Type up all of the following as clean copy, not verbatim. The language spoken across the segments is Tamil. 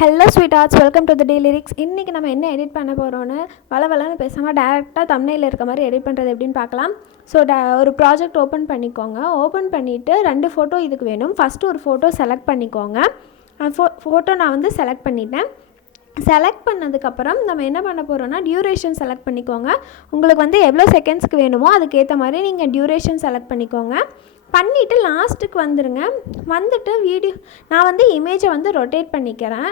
Hello sweet arts, welcome to the day lyrics. இன்றைக்கி நம்ம என்ன எடிட் பண்ண போகிறோன்னு வளவலன்னு பேசாமல் டேரெக்டாக தம்ப்நெயிலில் இருக்க மாதிரி எடிட் பண்ணுறது எப்படின்னு பார்க்கலாம். ஸோ ஒரு ப்ராஜெக்ட் ஓப்பன் பண்ணிக்கோங்க. ஓப்பன் பண்ணிவிட்டு 2 ஃபோட்டோ இதுக்கு வேணும். ஃபஸ்ட்டு ஒரு ஃபோட்டோ செலக்ட் பண்ணிக்கோங்க. ஃபோட்டோ நான் வந்து செலக்ட் பண்ணிட்டேன். செலக்ட் பண்ணதுக்கப்புறம் நம்ம என்ன பண்ண போகிறோன்னா டியூரேஷன் செலக்ட் பண்ணிக்கோங்க. உங்களுக்கு வந்து எவ்வளோ செகண்ட்ஸ்க்கு வேணுமோ அதுக்கேற்ற மாதிரி நீங்கள் டியூரேஷன் செலக்ட் பண்ணிக்கோங்க. பண்ணிவிட்டு லாஸ்ட்டுக்கு வந்துடுங்க. வந்துட்டு நான் வந்து இமேஜை வந்து ரொட்டேட் பண்ணிக்கிறேன்.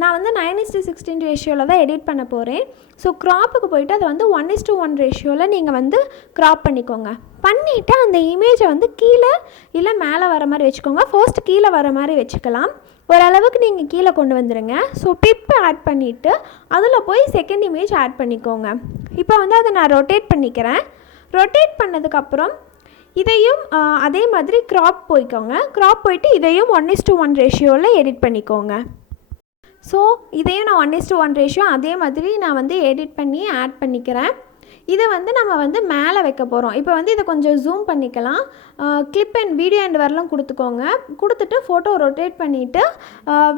நான் வந்து 9:16 ரேஷியோவில் தான் எடிட் பண்ண போகிறேன். ஸோ க்ராப்புக்கு போய்ட்டு அதை வந்து 1:1 ரேஷியோவில் நீங்கள் வந்து க்ராப் பண்ணிக்கோங்க. பண்ணிவிட்டு அந்த இமேஜை வந்து கீழே இல்லை மேலே வர மாதிரி வச்சுக்கோங்க. ஃபர்ஸ்ட் கீழே வர மாதிரி வச்சுக்கலாம். ஓரளவுக்கு நீங்கள் கீழே கொண்டு வந்துடுங்க. ஸோ பிப்பை ஆட் பண்ணிவிட்டு அதில் போய் செகண்ட் இமேஜ் ஆட் பண்ணிக்கோங்க. இப்போ வந்து அதை நான் ரொட்டேட் பண்ணிக்கிறேன். ரொட்டேட் பண்ணதுக்கப்புறம் இதையும் அதே மாதிரி க்ராப் போய்க்கோங்க. க்ராப் போயிட்டு இதையும் 1:1 ரேஷியோவில் எடிட் பண்ணிக்கோங்க. ஸோ இதையும் நான் 1:1 ரேஷியோ அதே மாதிரி நான் வந்து எடிட் பண்ணி ஆட் பண்ணிக்கிறேன். இதை வந்து நம்ம வந்து மேலே வைக்க போகிறோம். இப்போ வந்து இதை கொஞ்சம் ஜூம் பண்ணிக்கலாம். கிளிப் அண்ட் வீடியோ அண்ட் வரலாம் கொடுத்துக்கோங்க. கொடுத்துட்டு ஃபோட்டோ ரொட்டேட் பண்ணிவிட்டு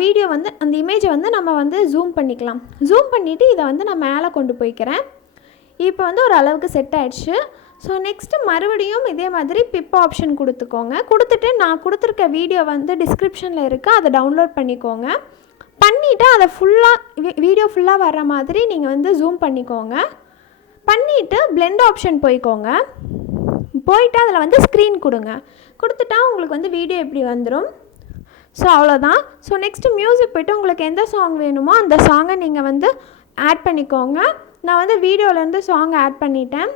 வீடியோ வந்து அந்த இமேஜை வந்து நம்ம வந்து ஜூம் பண்ணிக்கலாம். ஜூம் பண்ணிவிட்டு இதை வந்து நான் மேலே கொண்டு போய்க்கிறேன். இப்போ வந்து ஒரு அளவுக்கு செட் ஆகிடுச்சு. ஸோ நெக்ஸ்ட்டு மறுபடியும் இதே மாதிரி பிப் ஆப்ஷன் கொடுத்துக்கோங்க. கொடுத்துட்டு நான் கொடுத்துருக்க வீடியோ வந்து டிஸ்கிரிப்ஷனில் இருக்குது, அதை டவுன்லோட் பண்ணிக்கோங்க. பண்ணிவிட்டு அதை வீடியோ ஃபுல்லாக வர்ற மாதிரி நீங்கள் வந்து ஜூம் பண்ணிக்கோங்க. பண்ணிவிட்டு பிளெண்ட் ஆப்ஷன் போய்க்கோங்க. போயிட்டு அதில் வந்து ஸ்க்ரீன் கொடுங்க. கொடுத்துட்டா உங்களுக்கு வந்து வீடியோ இப்படி வந்துடும். ஸோ அவ்வளோதான். ஸோ நெக்ஸ்ட்டு மியூசிக் போய்ட்டு உங்களுக்கு எந்த சாங் வேணுமோ அந்த சாங்கை நீங்கள் வந்து ஆட் பண்ணிக்கோங்க. நான் வந்து வீடியோலேருந்து சாங் ஆட் பண்ணிட்டேன்.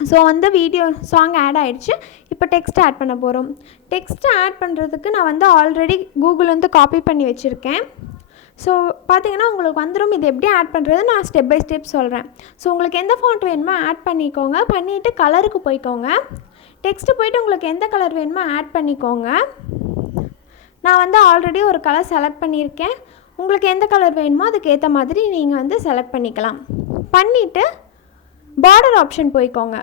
ஸோ வந்து வீடியோ சாங் ஆட் ஆகிடுச்சு. இப்போ டெக்ஸ்ட் ஆட் பண்ண போகிறோம். டெக்ஸ்ட்டு ஆட் பண்ணுறதுக்கு நான் வந்து ஆல்ரெடி கூகுள்லேருந்து காப்பி பண்ணி வச்சுருக்கேன். ஸோ பார்த்தீங்கன்னா உங்களுக்கு வந்துடும். இது எப்படி ஆட் பண்ணுறது நான் ஸ்டெப் பை ஸ்டெப் சொல்கிறேன். ஸோ உங்களுக்கு எந்த ஃபாண்ட் வேணுமோ ஆட் பண்ணிக்கோங்க. பண்ணிவிட்டு கலருக்கு போய்க்கோங்க. டெக்ஸ்ட்டு போய்ட்டு உங்களுக்கு எந்த கலர் வேணுமோ ஆட் பண்ணிக்கோங்க. நான் வந்து ஆல்ரெடி ஒரு கலர் செலக்ட் பண்ணியிருக்கேன். உங்களுக்கு எந்த கலர் வேணுமோ அதுக்கு ஏற்ற மாதிரி நீங்கள் வந்து செலக்ட் பண்ணிக்கலாம். பண்ணிவிட்டு பார்டர் ஆப்ஷன் போய்க்கோங்க.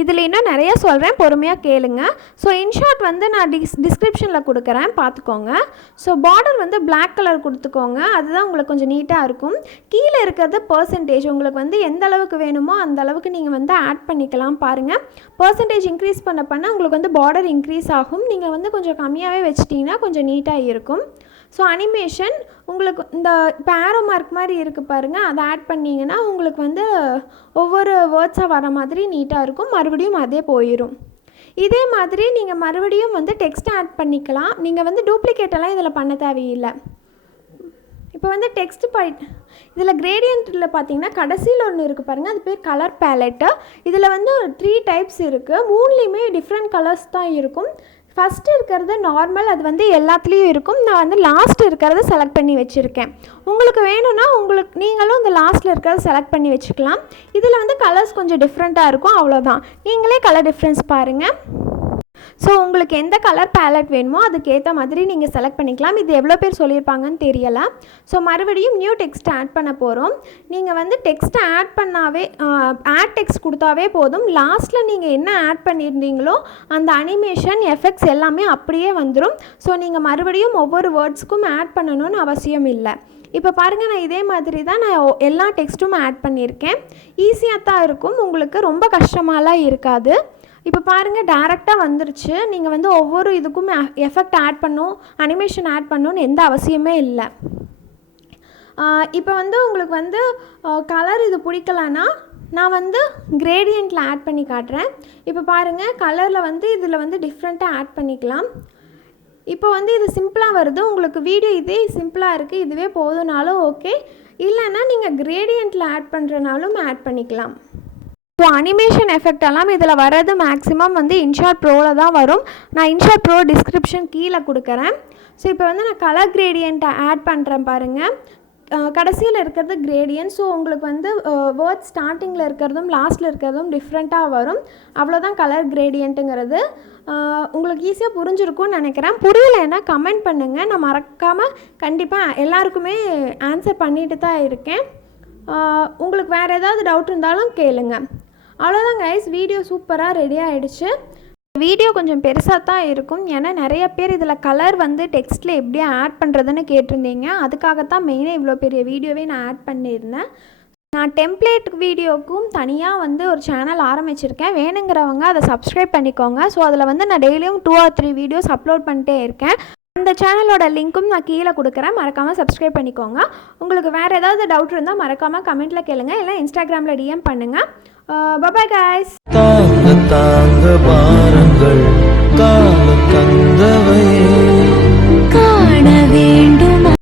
இதில் இன்னும் நிறைய சொல்கிறேன், பொறுமையாக கேளுங்க. ஸோ இன்ஷாட் வந்து நான் டிஸ்கிரிப்ஷனில் கொடுக்குறேன், பார்த்துக்கோங்க. ஸோ பார்டர் வந்து பிளாக் கலர் கொடுத்துக்கோங்க. அதுதான் உங்களுக்கு கொஞ்சம் நீட்டாக இருக்கும். கீழே இருக்கிறது பர்சன்டேஜ் உங்களுக்கு வந்து எந்த அளவுக்கு வேணுமோ அந்த அளவுக்கு நீங்கள் வந்து ஆட் பண்ணிக்கலாம். பாருங்கள், பர்சன்டேஜ் இன்க்ரீஸ் பண்ண உங்களுக்கு வந்து பார்டர் இன்க்ரீஸ் ஆகும். நீங்கள் வந்து கொஞ்சம் கம்மியாகவே வச்சிட்டிங்கன்னா கொஞ்சம் நீட்டாக இருக்கும். ஸோ அனிமேஷன் உங்களுக்கு இந்த இப்போ ஆரோ மார்க் மாதிரி இருக்குது பாருங்கள், அதை ஆட் பண்ணிங்கன்னா உங்களுக்கு வந்து ஒவ்வொரு வேர்ட்ஸாக வர மாதிரி நீட்டாக இருக்கும். மறுபடியும் அதே போயிடும். இதே மாதிரி நீங்கள் மறுபடியும் வந்து டெக்ஸ்ட் ஆட் பண்ணிக்கலாம். நீங்கள் வந்து டூப்ளிகேட்டெல்லாம் இதில் பண்ண தேவையில்லை. இப்போ வந்து டெக்ஸ்ட் இதில் கிரேடியன்ட்டில் பார்த்தீங்கன்னா கடைசியில் ஒன்று இருக்குது பாருங்கள், அது பேர் கலர் பேலெட்டு. இதில் வந்து 3 டைப்ஸ் இருக்குது. 3லேயுமே டிஃப்ரெண்ட் கலர்ஸ் தான் இருக்கும். ஃபஸ்ட்டு இருக்கிறது நார்மல், அது வந்து எல்லாத்துலேயும் இருக்கும். நான் வந்து லாஸ்ட் இருக்கிறத செலக்ட் பண்ணி வச்சுருக்கேன். உங்களுக்கு வேணும்னா நீங்களும் இந்த லாஸ்ட்டில் இருக்கிறத செலக்ட் பண்ணி வச்சுக்கலாம். இதில் வந்து கலர்ஸ் கொஞ்சம் டிஃப்ரெண்ட்டாக இருக்கும், அவ்வளோதான். நீங்களே கலர் டிஃப்ரென்ஸ் பாருங்கள். ஸோ உங்களுக்கு எந்த கலர் பேலட் வேணுமோ அதுக்கேற்ற மாதிரி நீங்கள் செலக்ட் பண்ணிக்கலாம். இது எவ்வளோ பேர் சொல்லியிருப்பாங்கன்னு தெரியலை. ஸோ மறுபடியும் நியூ டெக்ஸ்ட் ஆட் பண்ண போகிறோம். நீங்கள் வந்து டெக்ஸ்ட்டை ஆட் பண்ணாவே ஆட் டெக்ஸ்ட் கொடுத்தாவே போதும். லாஸ்ட்டில் நீங்கள் என்ன ஆட் பண்ணியிருந்தீங்களோ அந்த அனிமேஷன் எஃபெக்ட்ஸ் எல்லாமே அப்படியே வந்துடும். ஸோ நீங்கள் மறுபடியும் ஒவ்வொரு வேர்ட்ஸுக்கும் ஆட் பண்ணணும்னு அவசியம் இல்லை. இப்போ பாருங்கள், நான் இதே மாதிரி தான் நான் எல்லா டெக்ஸ்ட்டும் ஆட் பண்ணியிருக்கேன். ஈஸியாக தான் இருக்கும், உங்களுக்கு ரொம்ப கஷ்டமாலாம் இருக்காது. இப்போ பாருங்கள், டேரெக்டாக வந்துருச்சு. நீங்கள் வந்து ஒவ்வொரு இதுக்கும் எஃபெக்ட் ஆட் பண்ணணும், அனிமேஷன் ஆட் பண்ணணும்னு எந்த அவசியமே இல்லை. இப்போ வந்து உங்களுக்கு வந்து கலர் இது பிடிக்கலன்னா நான் வந்து கிரேடியண்ட்டில் ஆட் பண்ணி காட்டுறேன். இப்போ பாருங்கள், கலரில் வந்து இதில் வந்து டிஃப்ரெண்ட்டாக ஆட் பண்ணிக்கலாம். இப்போ வந்து இது சிம்பிளாக வருது. உங்களுக்கு வீடியோ இதே சிம்பிளாக இருக்குது, இதுவே போதுனாலும் ஓகே. இல்லைன்னா நீங்கள் கிரேடியண்ட்டில் ஆட் பண்ணுறனாலும் ஆட் பண்ணிக்கலாம். ஸோ அனிமேஷன் எஃபெக்ட் எல்லாம் இதில் வர்றது மேக்ஸிமம் வந்து இன்ஷாட் ப்ரோவில் தான் வரும். நான் இன்ஷாட் ப்ரோ டிஸ்கிரிப்ஷன் கீழே கொடுக்குறேன். ஸோ இப்போ வந்து நான் கலர் கிரேடியண்ட்டை ஆட் பண்ணுறேன் பாருங்கள். கடைசியில் இருக்கிறது கிரேடியன்ட். ஸோ உங்களுக்கு வந்து வேர்ட் ஸ்டார்டிங்கில் இருக்கிறதும் லாஸ்ட்டில் இருக்கிறதும் டிஃப்ரெண்ட்டாக வரும். அவ்வளோதான் கலர் கிரேடியண்ட்டுங்கிறது. உங்களுக்கு ஈஸியாக புரிஞ்சிருக்கும்னு நினைக்கிறேன். புரியலைன்னா கமெண்ட் பண்ணுங்கள், நான் மறக்காமல் கண்டிப்பாக எல்லாருக்குமே ஆன்சர் பண்ணிட்டு தான் இருக்கேன். உங்களுக்கு வேறு ஏதாவது டவுட் இருந்தாலும் கேளுங்க. அவ்வளோதான் கைஸ், வீடியோ சூப்பராக ரெடி ஆகிடுச்சு. வீடியோ கொஞ்சம் பெருசாக தான் இருக்கும், ஏன்னா நிறைய பேர் இதில் கலர் வந்து டெக்ஸ்ட்டில் எப்படி ஆட் பண்ணுறதுன்னு கேட்டிருந்தீங்க. அதுக்காகத்தான் மெயினாக இவ்வளோ பெரிய வீடியோவே நான் ஆட் பண்ணியிருந்தேன். நான் டெம்ப்ளேட் வீடியோக்கும் தனியாக வந்து ஒரு சேனல் ஆரம்பிச்சிருக்கேன், வேணுங்கிறவங்க அதை சப்ஸ்கிரைப் பண்ணிக்கோங்க. ஸோ அதில் வந்து நான் டெய்லியும் 2 or 3 வீடியோஸ் அப்லோட் பண்ணிட்டே இருக்கேன். அந்த சேனலோட லிங்க்கும் நான் கீழே கொடுக்குறேன், மறக்காமல் சப்ஸ்கிரைப் பண்ணிக்கோங்க. உங்களுக்கு வேறு ஏதாவது டவுட் இருந்தால் மறக்காமல் கமெண்ட்டில் கேளுங்க, இல்லை இன்ஸ்டாகிராமில் டிஎம் பண்ணுங்கள். Bye guys. தாங்க தாங்க பாருங்கள் கால தந்தவை காண வேண்டும்.